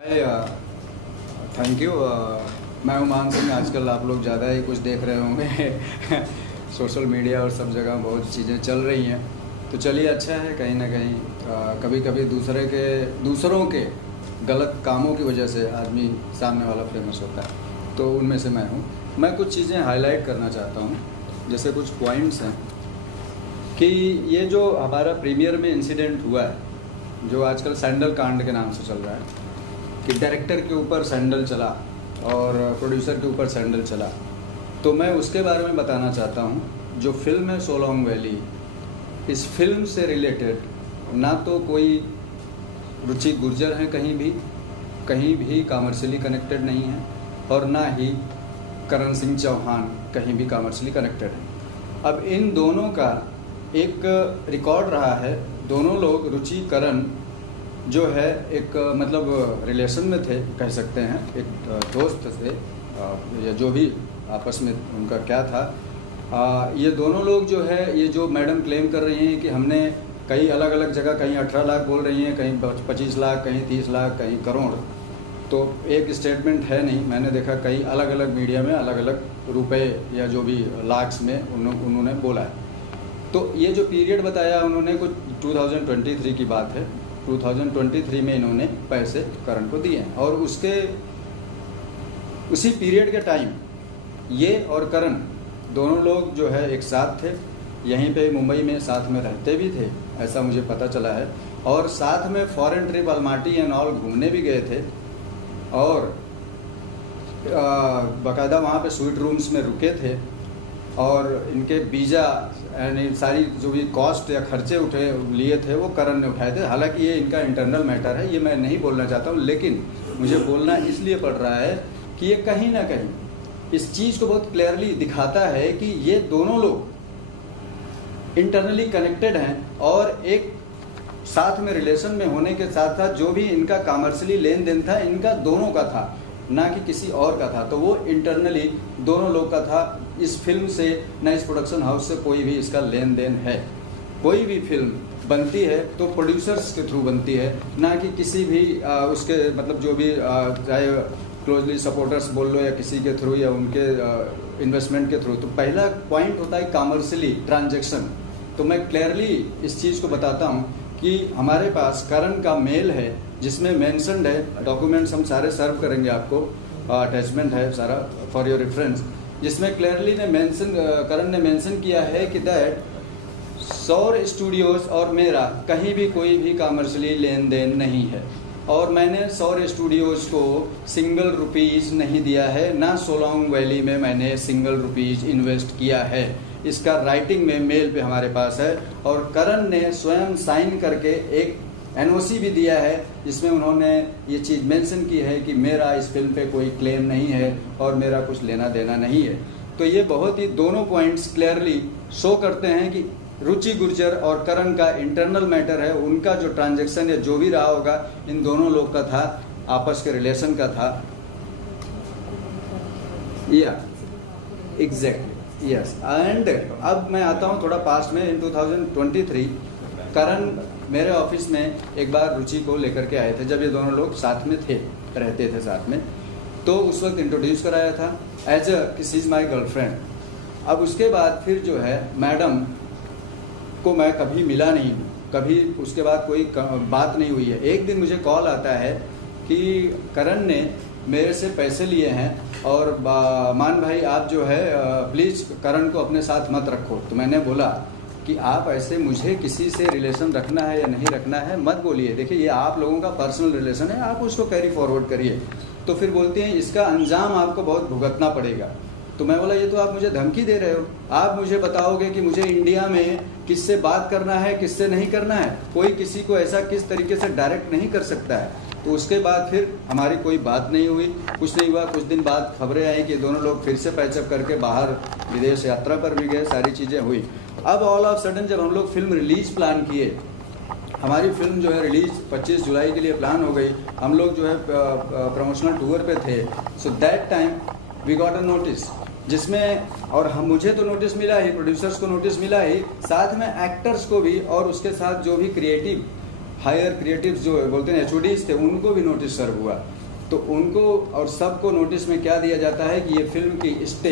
Thank you. मैं उमान सिंह। आजकल आप लोग ज़्यादा ही कुछ देख रहे होंगे सोशल मीडिया और सब जगह बहुत चीज़ें चल रही हैं, तो चलिए अच्छा है। कहीं ना कहीं कभी कभी दूसरों के गलत कामों की वजह से आदमी सामने वाला फेमस होता है, तो उनमें से मैं हूँ। मैं कुछ चीज़ें हाईलाइट करना चाहता हूँ, जैसे कुछ पॉइंट्स हैं कि ये जो हमारा प्रीमियर में इंसिडेंट हुआ है, जो आजकल सैंडल कांड के नाम से चल रहा है, कि डायरेक्टर के ऊपर सैंडल चला और प्रोड्यूसर के ऊपर सैंडल चला, तो मैं उसके बारे में बताना चाहता हूँ। जो फिल्म है सोलोंग वैली, इस फिल्म से रिलेटेड ना तो कोई रुचि गुर्जर है कहीं भी कॉमर्शियली कनेक्टेड नहीं है, और ना ही करण सिंह चौहान कहीं भी कॉमर्शियली कनेक्टेड है। अब इन दोनों का एक रिकॉर्ड रहा है। दोनों लोग, रुचि करण जो है एक मतलब रिलेशन में थे, कह सकते हैं, एक दोस्त थे या जो भी आपस में उनका क्या था। ये दोनों लोग जो है, ये जो मैडम क्लेम कर रही हैं कि हमने कई अलग अलग जगह, कहीं 18 लाख बोल रही हैं, कहीं 25 लाख, कहीं 30 लाख, कहीं करोड़, तो एक स्टेटमेंट है नहीं। मैंने देखा कई अलग अलग मीडिया में अलग अलग रुपए या जो भी लाख्स में उन्होंने बोला है। तो ये जो पीरियड बताया उन्होंने, कुछ 2023 की बात है। 2023 में इन्होंने पैसे करण को दिए हैं, और उसी पीरियड के टाइम ये और करण दोनों लोग जो है एक साथ थे, यहीं पे मुंबई में साथ में रहते भी थे, ऐसा मुझे पता चला है। और साथ में foreign trip Almaty and all घूमने भी गए थे, और बाकायदा वहाँ पे स्वीट रूम्स में रुके थे, और इनके वीज़ा यानी सारी जो भी कॉस्ट या खर्चे लिए थे वो करण ने उठाए थे। हालांकि ये इनका इंटरनल मैटर है, ये मैं नहीं बोलना चाहता हूँ, लेकिन मुझे बोलना इसलिए पड़ रहा है कि ये कहीं ना कहीं इस चीज़ को बहुत क्लियरली दिखाता है कि ये दोनों लोग इंटरनली कनेक्टेड हैं, और एक साथ में रिलेशन में होने के साथ साथ जो भी इनका कॉमर्शियली लेन देन था, इनका दोनों का था, ना कि किसी और का था। तो वो इंटरनली दोनों लोग का था। इस फिल्म से ना इस प्रोडक्शन हाउस से कोई भी इसका लेन देन है। कोई भी फिल्म बनती है तो प्रोड्यूसर्स के थ्रू बनती है, ना कि किसी भी उसके मतलब जो भी चाहे क्लोजली सपोर्टर्स बोल लो या किसी के थ्रू या उनके इन्वेस्टमेंट के थ्रू। तो पहला पॉइंट होता है कॉमर्शियली ट्रांजैक्शन। तो मैं क्लियरली इस चीज़ को बताता हूँ कि हमारे पास करण का मेल है जिसमें मेंशन्ड है, डॉक्यूमेंट्स हम सारे सर्व करेंगे आपको, अटैचमेंट है सारा फॉर योर रेफरेंस, जिसमें क्लियरली करण ने मेंशन किया है कि दैट सौर स्टूडियोज और मेरा कहीं भी कोई भी कॉमर्शियली लेन देन नहीं है, और मैंने सौर स्टूडियोज को सिंगल रुपीज़ नहीं दिया है, ना सोलोंग वैली में मैंने सिंगल रुपीज़ इन्वेस्ट किया है। इसका राइटिंग में मेल पे हमारे पास है, और करण ने स्वयं साइन करके एक एनओसी भी दिया है जिसमें उन्होंने ये चीज़ मेंशन की है कि मेरा इस फिल्म पे कोई क्लेम नहीं है और मेरा कुछ लेना देना नहीं है। तो ये बहुत ही दोनों पॉइंट्स क्लियरली शो करते हैं कि रुचि गुर्जर और करण का इंटरनल मैटर है, उनका जो ट्रांजैक्शन या जो भी रहा होगा इन दोनों लोग का था, आपस के रिलेशन का था। या एग्जैक्टली यस। एंड अब मैं आता हूँ थोड़ा पास्ट में। इन 2023 करण मेरे ऑफिस में एक बार रुचि को लेकर के आए थे, जब ये दोनों लोग साथ में थे, रहते थे साथ में, तो उस वक्त इंट्रोड्यूस कराया था as a she is my girlfriend. अब उसके बाद फिर जो है मैडम को मैं कभी मिला नहीं हूँ, कभी उसके बाद कोई बात नहीं हुई है। एक दिन मुझे कॉल आता है कि करण ने मेरे से पैसे लिए हैं, और मान भाई आप जो है प्लीज़ करण को अपने साथ मत रखो। तो मैंने बोला कि आप ऐसे मुझे किसी से रिलेशन रखना है या नहीं रखना है मत बोलिए, देखिए ये आप लोगों का पर्सनल रिलेशन है, आप उसको कैरी फॉरवर्ड करिए। तो फिर बोलती हैं इसका अंजाम आपको बहुत भुगतना पड़ेगा। तो मैं बोला ये तो आप मुझे धमकी दे रहे हो, आप मुझे बताओगे कि मुझे इंडिया में किससे बात करना है किससे नहीं करना है, कोई किसी को ऐसा किस तरीके से डायरेक्ट नहीं कर सकता है। तो उसके बाद फिर हमारी कोई बात नहीं हुई, कुछ नहीं हुआ। कुछ दिन बाद खबरें आई कि दोनों लोग फिर से पैचअप करके बाहर विदेश यात्रा पर भी गए, सारी चीज़ें हुई। अब ऑल ऑफ सडन जब हम लोग फिल्म रिलीज प्लान किए, हमारी फिल्म जो है रिलीज 25 जुलाई के लिए प्लान हो गई, हम लोग जो है प्रमोशनल टूर पे थे। So that time we got a notice, जिसमें और हम मुझे तो नोटिस मिला ही, प्रोड्यूसर्स को नोटिस मिला ही, साथ में एक्टर्स को भी, और उसके साथ जो भी क्रिएटिव हायर क्रिएटिव्स जो बोलते हैं HODs थे, उनको भी नोटिस सर्व हुआ। तो उनको और सबको नोटिस में क्या दिया जाता है कि ये फिल्म की स्टे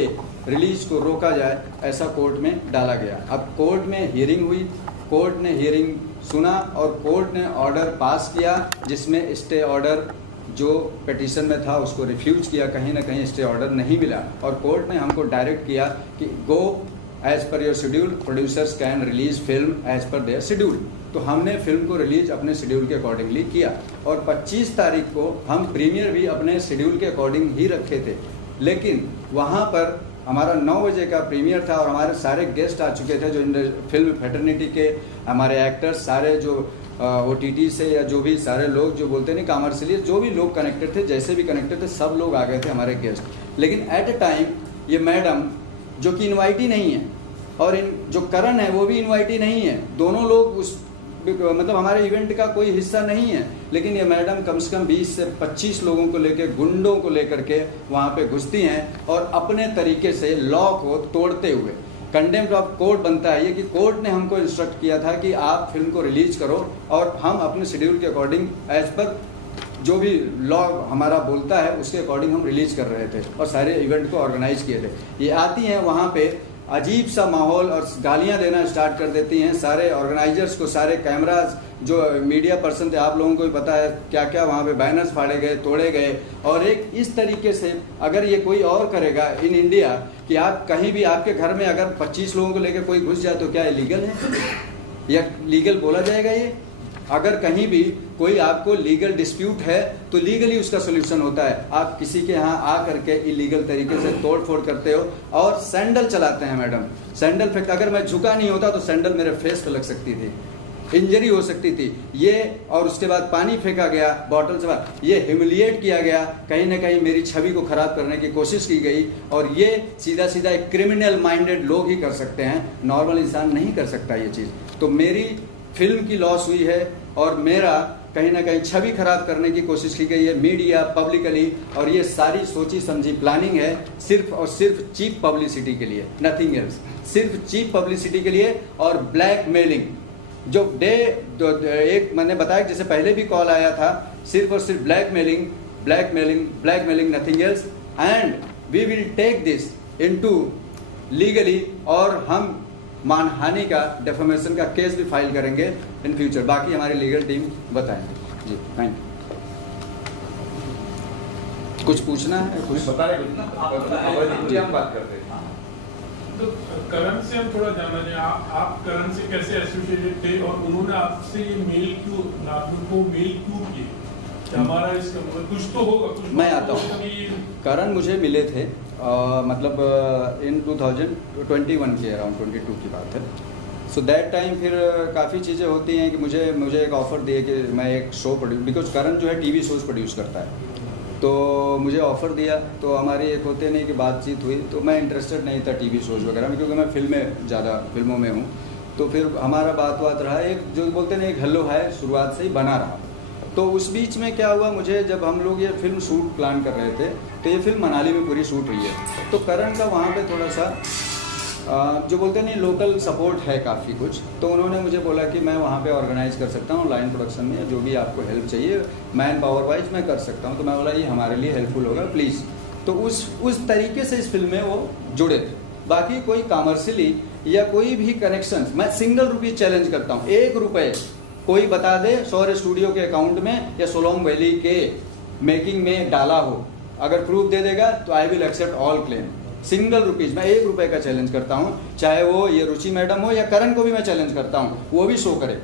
रिलीज को रोका जाए, ऐसा कोर्ट में डाला गया। अब कोर्ट में हियरिंग हुई, कोर्ट ने हियरिंग सुना और कोर्ट ने ऑर्डर पास किया जिसमें स्टे ऑर्डर जो पिटीशन में था उसको रिफ्यूज किया, कहीं ना कहीं स्टे ऑर्डर नहीं मिला और कोर्ट ने हमको डायरेक्ट किया कि go as per your schedule, producers can release film as per their schedule. तो हमने फिल्म को रिलीज अपने शेड्यूल के अकॉर्डिंगली किया और 25 तारीख को हम प्रीमियर भी अपने शेड्यूल के अकॉर्डिंग ही रखे थे, लेकिन वहाँ पर हमारा 9 बजे का प्रीमियर था और हमारे सारे गेस्ट आ चुके थे, जो फिल्म फेटर्निटी के हमारे एक्टर्स सारे जो OTT से या जो भी सारे लोग जो बोलते नहीं कॉमर्शियली जो भी लोग कनेक्टेड थे, जैसे भी कनेक्टेड थे, सब लोग आ गए थे हमारे गेस्ट। लेकिन एट अ टाइम ये मैडम जो कि इनवाइट ही नहीं है और इन जो करण है वो भी इनवाइट ही नहीं है, दोनों लोग उस मतलब हमारे इवेंट का कोई हिस्सा नहीं है, लेकिन ये मैडम कम से कम 20 से 25 लोगों को लेकर, गुंडों को लेकर के वहाँ पे घुसती हैं और अपने तरीके से लॉ को तोड़ते हुए कंडेम्प्ट ऑफ कोर्ट बनता है ये कि कोर्ट ने हमको इंस्ट्रक्ट किया था कि आप फिल्म को रिलीज करो और हम अपने शेड्यूल के अकॉर्डिंग एज पर जो भी लॉ हमारा बोलता है उसके अकॉर्डिंग हम रिलीज कर रहे थे और सारे इवेंट को ऑर्गेनाइज किए थे। ये आती हैं वहाँ पे अजीब सा माहौल और गालियां देना स्टार्ट कर देती हैं सारे ऑर्गेनाइजर्स को, सारे कैमराज जो मीडिया पर्सन थे, आप लोगों को भी पता है क्या क्या वहाँ पे बैनर्स फाड़े गए, तोड़े गए। और एक इस तरीके से अगर ये कोई और करेगा इन इंडिया कि आप कहीं भी आपके घर में अगर 25 लोगों को लेकर कोई घुस जाए तो क्या इलीगल है या लीगल बोला जाएगा? ये अगर कहीं भी कोई आपको लीगल डिस्प्यूट है तो लीगली उसका सोल्यूशन होता है। आप किसी के यहाँ आ करके इलीगल तरीके से तोड़ फोड़ करते हो और सैंडल चलाते हैं मैडम, सैंडल फेंक, अगर मैं झुका नहीं होता तो सैंडल मेरे फेस पे लग सकती थी, इंजरी हो सकती थी ये। और उसके बाद पानी फेंका गया बॉटल से, ये ह्यूमिलिएट किया गया, कहीं ना कहीं मेरी छवि को खराब करने की कोशिश की गई। और ये सीधा सीधा एक क्रिमिनल माइंडेड लोग ही कर सकते हैं, नॉर्मल इंसान नहीं कर सकता ये चीज़। तो मेरी फिल्म की लॉस हुई है और मेरा कहीं ना कहीं छवि खराब करने की कोशिश की गई है मीडिया पब्लिकली, और ये सारी सोची समझी प्लानिंग है सिर्फ और सिर्फ चीप पब्लिसिटी के लिए, नथिंग एल्स, सिर्फ चीप पब्लिसिटी के लिए। और ब्लैकमेलिंग जो एक मैंने बताया जैसे पहले भी कॉल आया था, सिर्फ और सिर्फ blackmailing blackmailing blackmailing, nothing else. And we will take this into legally और हम मानहानि का, डेफेमेशन का केस भी फाइल करेंगे इन फ्यूचर। बाकी हमारी लीगल टीम बताएंगे जी। Thank you. कुछ पूछना है? कुछ बता रहे हम बात करते हैं तो करण से हम थोड़ा जानना चाहिए, आप करण से कैसे एसोसिएटेड थे और उन्होंने आपसे ये मेल क्यों, आपको मेल क्यों किए? हमारा इसका कुछ तो होगा, कुछ मैं आता हूँ। करण मुझे मिले थे मतलब इन 2021 के अराउंड 22 की बात है। सो दैट टाइम फिर काफ़ी चीज़ें होती हैं कि मुझे एक ऑफ़र दिए कि मैं एक शो प्रोड्यूस, बिकॉज करण जो है TV शोज़ प्रोड्यूस करता है, तो मुझे ऑफ़र दिया। तो हमारी एक होते नहीं कि बातचीत हुई, तो मैं इंटरेस्टेड नहीं था TV शोज़ वगैरह में, क्योंकि मैं फिल्मों में हूँ। तो फिर हमारा बात रहा, एक जो बोलते हैं एक हेलो हाय शुरुआत से ही बना रहा। तो उस बीच में क्या हुआ, मुझे जब हम लोग ये फिल्म शूट प्लान कर रहे थे तो ये फिल्म मनाली में पूरी शूट हुई है। तो करण का वहाँ पे थोड़ा सा जो बोलते नहीं लोकल सपोर्ट है काफ़ी कुछ, तो उन्होंने मुझे बोला कि मैं वहाँ पे ऑर्गेनाइज कर सकता हूँ लाइन प्रोडक्शन में, जो भी आपको हेल्प चाहिए मैन पावर वाइज मैं कर सकता हूँ। तो मैं बोला ये हमारे लिए हेल्पफुल होगा प्लीज़। तो उस तरीके से इस फिल्म में वो जुड़े थे। बाकी कोई कॉमर्शियली या कोई भी कनेक्शन, मैं सिंगल रुपये चैलेंज करता हूँ, 1 रुपये कोई बता दे सौर स्टूडियो के अकाउंट में या सोलोंग वैली के मेकिंग में डाला हो, अगर प्रूफ दे देगा तो I will accept all claim. Single rupees, मैं 1 रुपये का चैलेंज करता हूँ, चाहे वो ये रुचि मैडम हो या करण को भी मैं चैलेंज करता हूँ, वो भी शो करे।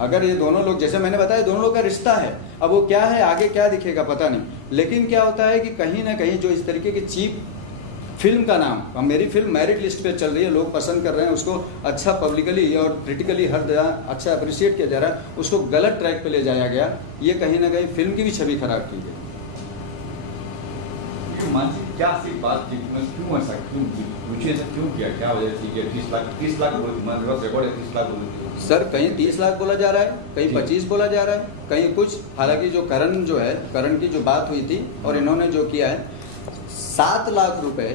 अगर ये दोनों लोग, जैसे मैंने बताया, दोनों लोग का रिश्ता है, अब वो क्या है आगे क्या दिखेगा पता नहीं, लेकिन क्या होता है कि कहीं ना कहीं जो इस तरीके की चीप फिल्म का नाम, अब मेरी फिल्म मेरिट लिस्ट पे चल रही है, लोग पसंद कर रहे हैं उसको, अच्छा पब्लिकली और क्रिटिकली हर जगह अच्छा अप्रिशिएट किया जा रहा है, उसको गलत ट्रैक पे ले जाया गया, ये कहीं ना कहीं फिल्म की भी छवि खराब की गई। क्या सी बात क्यों ऐसा क्यों किया, क्या वजह थी? 30 लाख रिकॉर्ड है, 30 लाख सर, कहीं 30 लाख बोला जा रहा है, कहीं 25 बोला जा रहा है, कहीं कुछ। हालांकि जो करण की जो बात हुई थी और इन्होंने जो किया है 7 लाख रुपए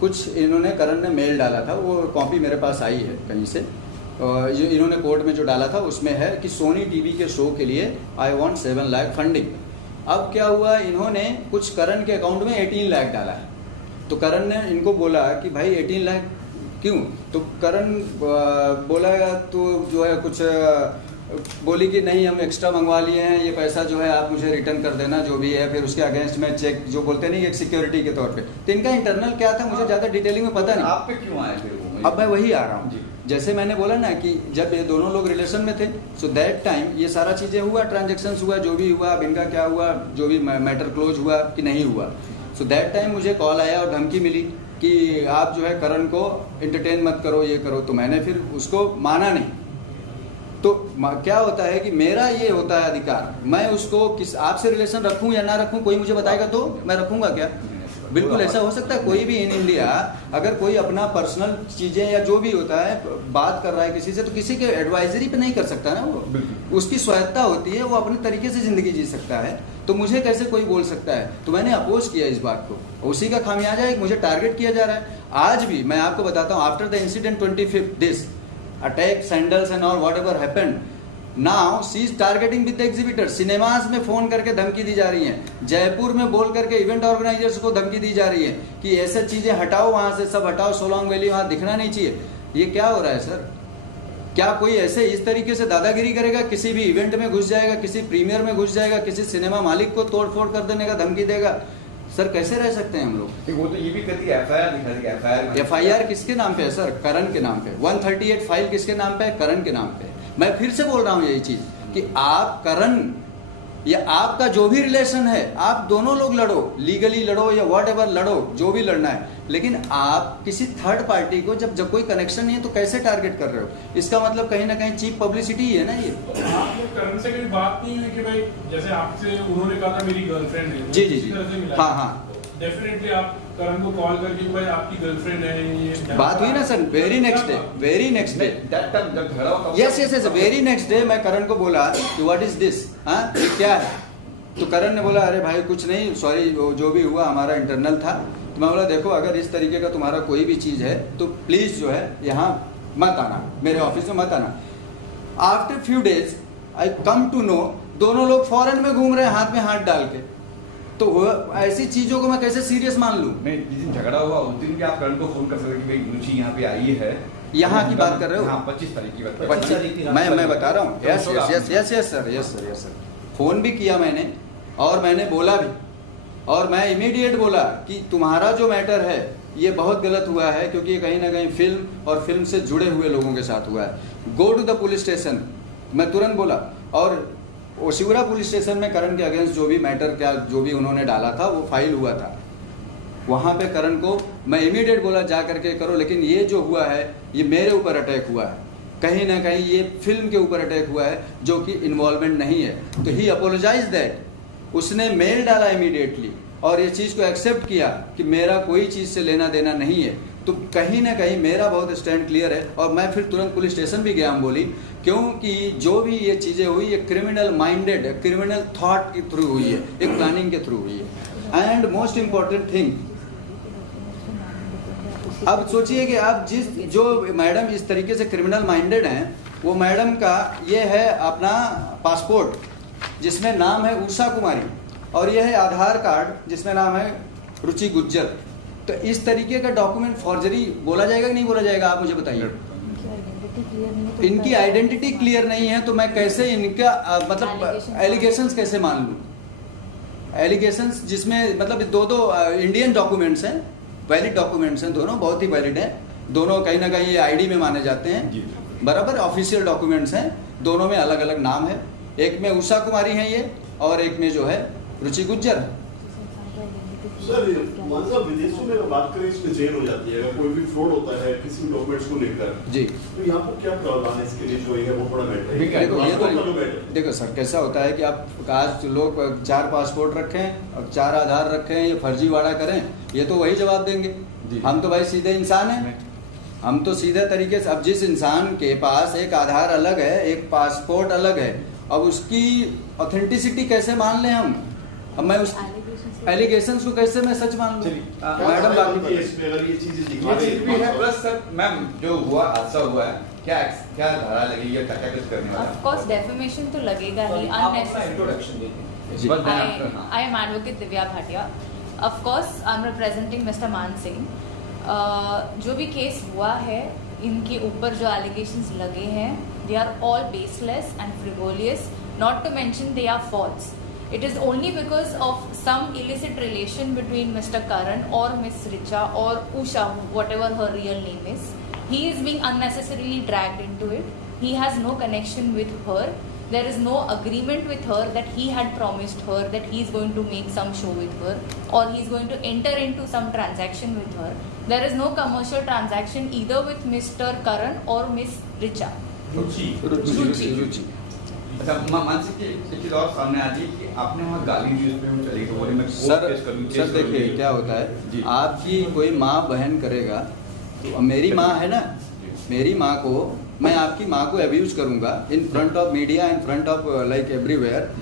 कुछ इन्होंने, करण ने मेल डाला था, वो कॉपी मेरे पास आई है कहीं से, इन्होंने कोर्ट में जो डाला था उसमें है कि सोनी टीवी के शो के लिए आई वांट 7 लाख फंडिंग। अब क्या हुआ, इन्होंने कुछ करण के अकाउंट में 18 लाख डाला है, तो करण ने इनको बोला कि भाई 18 लाख क्यों, तो करण बोला तो जो है कुछ बोली कि नहीं हम एक्स्ट्रा मंगवा लिए हैं, ये पैसा जो है आप मुझे रिटर्न कर देना जो भी है, फिर उसके अगेंस्ट में चेक जो बोलते नहीं एक सिक्योरिटी के तौर पे। तो इनका इंटरनल क्या था मुझे ज्यादा डिटेलिंग में पता नहीं। आप पे क्यों आए फिर वो? अब मैं वही आ रहा हूँ, जैसे मैंने बोला ना कि जब ये दोनों लोग रिलेशन में थे, सो दैट टाइम ये सारा चीजें हुआ, ट्रांजेक्शन हुआ, जो भी हुआ, अब इनका क्या हुआ, जो भी मैटर क्लोज हुआ कि नहीं हुआ, सो दैट टाइम मुझे कॉल आया और धमकी मिली कि आप जो है करण को एंटरटेन मत करो, ये करो, तो मैंने फिर उसको माना नहीं। तो क्या होता है कि मेरा ये होता है अधिकार, मैं उसको किस आपसे रिलेशन रखूं या ना रखूं, कोई मुझे बताएगा तो मैं रखूंगा क्या? बिल्कुल ऐसा हो सकता है। कोई भी इन इंडिया अगर कोई अपना पर्सनल चीजें या जो भी होता है बात कर रहा है किसी से, तो किसी के एडवाइजरी पे नहीं कर सकता ना, वो उसकी स्वायत्ता होती है, वो अपने तरीके से जिंदगी जी सकता है, तो मुझे कैसे कोई बोल सकता है? तो मैंने अपोज किया इस बात को, उसी का खामियाजा है, मुझे टारगेट किया जा रहा है। आज भी मैं आपको बताता हूँ, after the incident 25th this attack sandals and all whatever happened, now she is targeting with the exhibitor. Cinemas में फोन करके धमकी दी जा रही है, जयपुर में बोल करके इवेंट ऑर्गेनाइजर्स को धमकी दी जा रही है कि ऐसे चीजें हटाओ, वहां से सब हटाओ, सोलोंग वैली वहां दिखना नहीं चाहिए। ये क्या हो रहा है सर? क्या कोई ऐसे इस तरीके से दादागिरी करेगा? किसी भी इवेंट में घुस जाएगा, किसी प्रीमियर में घुस जाएगा, किसी सिनेमा मालिक को तोड़फोड़ कर देने का धमकी देगा? सर कैसे रह सकते हैं हम लोग? वो तो ये भी कहती है एफआईआर किसके नाम पे है सर? करण के नाम पे। 138 फाइल किसके नाम पे है? करण के नाम पे। मैं फिर से बोल रहा हूं यही चीज कि आप करण या आपका जो भी रिलेशन है, आप दोनों लोग लड़ो, लीगली लड़ो या व्हाटएवर लड़ो, जो भी लड़ना है, लेकिन आप किसी थर्ड पार्टी को जब कोई कनेक्शन नहीं है तो कैसे टारगेट कर रहे हो? इसका मतलब कहीं ना कहीं चीप पब्लिसिटी ही है ना ये। आपने करण से कोई बात नहीं हुई कि भाई जैसे आपसे उन्होंने कहा था मेरी गर्लफ्रेंड है, जी जी जी, हाँ हाँ, डेफिनेटली आप करण को कॉल करके भाई आपकी गर्लफ्रेंड है, ये बात हुई ना sir? Very next day yes yes yes, very next day मैं करण को बोला कि व्हाट इज दिस, हाँ ये क्या है? तो करण ने बोला अरे भाई कुछ नहीं, सॉरी, जो भी हुआ हमारा इंटरनल था। तो मैं बोला देखो अगर इस तरीके का तुम्हारा कोई भी चीज है तो प्लीज जो है यहाँ मत आना, मेरे ऑफिस में मत आना। After few days I come to know दोनों लोग फॉरेन में घूम रहे हैं हाथ में हाथ डाल के। तो ऐसी चीजों को मैं कैसे सीरियस मान लूं? नहीं, जिस दिन झगड़ा हुआ उस दिन भी आप करण को फोन कर सकते कि भाई रुचि यहाँ पे आई है। यहाँ की बात कर रहे हो? हाँ, 25 तारीख की बात। 25 मैं बता रहा हूँ। Yes yes yes yes sir, yes sir, yes sir. Phone भी किया मैंने और मैंने बोला भी, और मैं इमीडिएट बोला कि तुम्हारा जो मैटर है ये बहुत गलत हुआ है, क्योंकि ये कहीं ना कहीं फिल्म और फिल्म से जुड़े हुए लोगों के साथ हुआ है। Go to the police station, मैं तुरंत बोला। और ओशिवरा पुलिस स्टेशन में करण के अगेंस्ट जो भी मैटर क्या जो भी उन्होंने डाला था वो फाइल हुआ था, वहां पे करण को मैं इमीडिएट बोला जा करके करो। लेकिन ये जो हुआ है ये मेरे ऊपर अटैक हुआ है, कहीं ना कहीं ये फिल्म के ऊपर अटैक हुआ है जो कि इन्वॉल्वमेंट नहीं है। तो ही अपोलोजाइज दैट, उसने मेल डाला इमीडिएटली और ये चीज को एक्सेप्ट किया कि मेरा कोई चीज से लेना देना नहीं है। तो कहीं ना कहीं मेरा बहुत स्टैंड क्लियर है। और मैं फिर तुरंत पुलिस स्टेशन भी गया, हम बोली, क्योंकि जो भी ये चीजें हुई ये क्रिमिनल माइंडेड, क्रिमिनल थॉट के थ्रू हुई है, एक प्लानिंग के थ्रू हुई है। एंड मोस्ट इंपॉर्टेंट थिंग, अब सोचिए कि आप जो मैडम इस तरीके से क्रिमिनल माइंडेड हैं, वो मैडम का ये है अपना पासपोर्ट जिसमें नाम है उषा कुमारी, और ये है आधार कार्ड जिसमें नाम है रुचि गुज्जर। तो इस तरीके का डॉक्यूमेंट फॉर्जरी बोला जाएगा कि नहीं बोला जाएगा? आप मुझे बताइए। इनकी आइडेंटिटी क्लियर नहीं है तो मैं कैसे इनका मतलब एलिगेशंस कैसे मान लूं? एलिगेशंस जिसमें मतलब दो इंडियन डॉक्यूमेंट्स हैं, वैलिड डॉक्यूमेंट्स हैं, दोनों बहुत ही वैलिड हैं, दोनों कहीं ना कहीं आईडी में माने जाते हैं, बराबर ऑफिशियल डॉक्यूमेंट्स हैं, दोनों में अलग अलग नाम है। एक में उषा कुमारी है ये, और एक में जो है रुचि गुज्जर है। सर मतलब विदेशों में बात करें इसमें जेल हो जाती है अगर कोई भी फ्रॉड होता है किसी भी डॉक्यूमेंट्स को लेकर जी, तो यहाँ पर क्या प्रावधान है इसके लिए जो है वो बड़ा मैटर है। देखो सर कैसा होता है कि आप आज लोग 4 पासपोर्ट रखें और 4 आधार रखें, ये फर्जीवाड़ा करें, ये तो वही जवाब देंगे। हम तो भाई सीधे इंसान हैं, हम तो सीधे तरीके से, अब जिस इंसान के पास एक आधार अलग है, एक पासपोर्ट अलग है, अब उसकी ऑथेंटिसिटी कैसे मान लें हम? अब मैं उस एलिगेशंस को कैसे मैं सच मान लूं? मैडम बाकी ये चीजें भी है प्लस सर मैम जो हुआ हादसा हुआ है क्या क्या धारा लगेगी या क्या कुछ करने वाला? ऑफ कोर्स डेफेमेशन तो लगेगा ही, अननेसेसरी। इंट्रोडक्शन दीजिए। I am advocate Divya Bhatia. Of course I am representing Mr. मान सिंह। जो भी केस हुआ है इनके ऊपर जो allegations लगे हैं they are all baseless and frivolous, not to mention they are false. It is only because of some illicit relation between Mr. Karan or Miss Richa or Usha, whatever her real name is. He is being unnecessarily dragged into it. He has no connection with her. There is no agreement with her that he had promised her that he is going to make some show with her or he is going to enter into some transaction with her. There is no commercial transaction either with Mr. Karan or Miss Richa. रुचि। अच्छा मानसिक की एक चीज और सामने आती है कि आपने वहाँ गाली दी उसमें वो चली गई बोले मैं सर देखिए क्या होता है, आपकी कोई माँ बहन करेगा तो मेरी माँ है ना, मेरी माँ को मैं आपकी माँ को अब्यूज करूंगा in front of media, in front of like everywhere,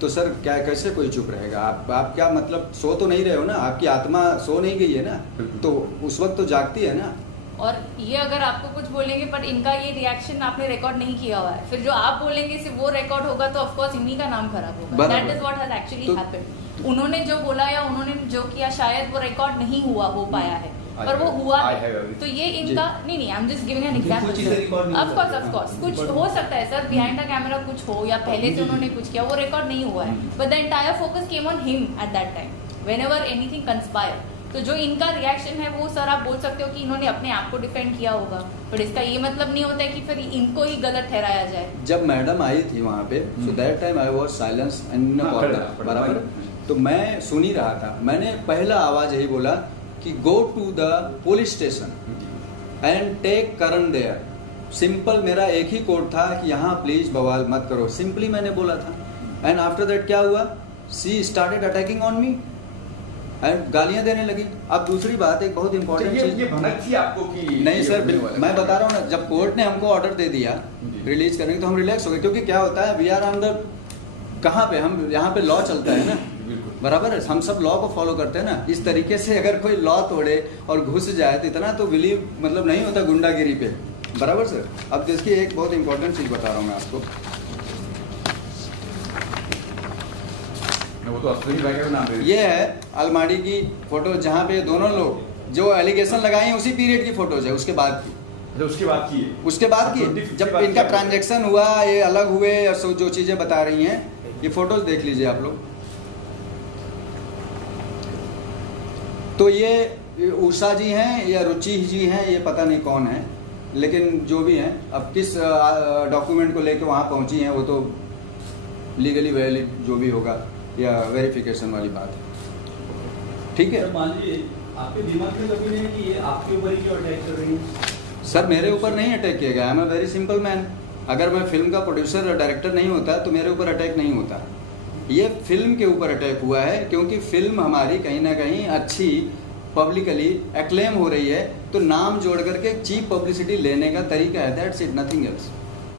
तो सर क्या कैसे कोई चुप रहेगा? आप क्या मतलब सो तो नहीं रहे हो ना, आपकी आत्मा सो नहीं गई है ना, तो उस वक्त तो जागती है ना। और ये अगर आपको कुछ बोलेंगे पर इनका ये रिएक्शन आपने रिकॉर्ड नहीं किया हुआ है, फिर जो आप बोलेंगे सिर्फ वो रिकॉर्ड होगा तो ऑफ कोर्स इन्हीं का नाम खराब होगा। That is what has actually happened. उन्होंने जो बोला या उन्होंने जो किया शायद वो रिकॉर्ड नहीं हो पाया है, पर वो हुआ है। तो ये इनका नहीं I am just giving an example. Of course कुछ हो सकता है सर, बिहाइंड द कैमरा कुछ हो या पहले से उन्होंने कुछ किया, वो रिकॉर्ड नहीं हुआ है, but the entire focus came on him at that time whenever anything conspire. तो जो इनका रिएक्शन है वो सर आप बोल सकते हो कि इन्होंने अपने आप को डिफेंड किया होगा, पर इसका ये मतलब नहीं होता है कि फिर इनको ही गलत ठहराया जाए। जब मैडम आई थी वहाँ पे सो that time I was silence in a corner, बराबर, तो मैं सुन ही रहा था। मैंने पहला आवाज यही बोला कि go to the police station and take Karan there. Simple मेरा एक ही कोड था कि यहाँ प्लीज बवाल मत करो, सिंपली मैंने बोला था। एंड आफ्टर दैट क्या हुआ, she started attacking on me and गालियां देने लगी। अब दूसरी बात एक बहुत इंपॉर्टेंट चीज, ये भनक थी आपको कि नहीं सर, मैं बता रहा हूँ ना, जब कोर्ट ने हमको ऑर्डर दे दिया रिलीज करने की तो हम रिलैक्स हो गए, क्योंकि क्या होता है वी आर अंडर, कहाँ पे हम, यहाँ पे लॉ चलता है ना, बराबर है, हम सब लॉ को फॉलो करते हैं ना। इस तरीके से अगर कोई लॉ तोड़े और घुस जाए तो इतना तो बिलीव मतलब नहीं होता गुंडागिरी पे, बराबर सर। अब देखिए एक बहुत इंपॉर्टेंट चीज बता रहा हूँ मैं आपको, वो तो असली नाम है। ये है अलमारी की फोटो जहाँ पे दोनों लोग जो एलिगेशन लगाए हैं उसी पीरियड की फोटोज है, उसके बाद की, उसके बाद की जब इनका ट्रांजैक्शन हुआ, ये अलग हुए, जो चीजें बता रही हैं, ये फोटोज देख लीजिए आप लोग। तो ये उषा जी हैं या रुचि जी हैं, ये पता नहीं कौन है, लेकिन जो भी हैं, अब किस डॉक्यूमेंट को लेकर वहाँ पहुँची हैं वो तो लीगली वैलिड जो भी होगा या वेरिफिकेशन वाली बात है, ठीक है। मान लीजिए आपके दिमाग में कभी नहीं कि ये आपके ऊपर ही क्यों अटैक कर रही है? सर मेरे ऊपर नहीं अटैक किया गया, I am a very simple man. अगर मैं फिल्म का प्रोड्यूसर और डायरेक्टर नहीं होता तो मेरे ऊपर अटैक नहीं होता। ये फिल्म के ऊपर अटैक हुआ है क्योंकि फिल्म हमारी कहीं ना कहीं अच्छी पब्लिकली एक्लेम हो रही है, तो नाम जोड़ करके चीप पब्लिसिटी लेने का तरीका है, दैट्स इट, नथिंग एल्स।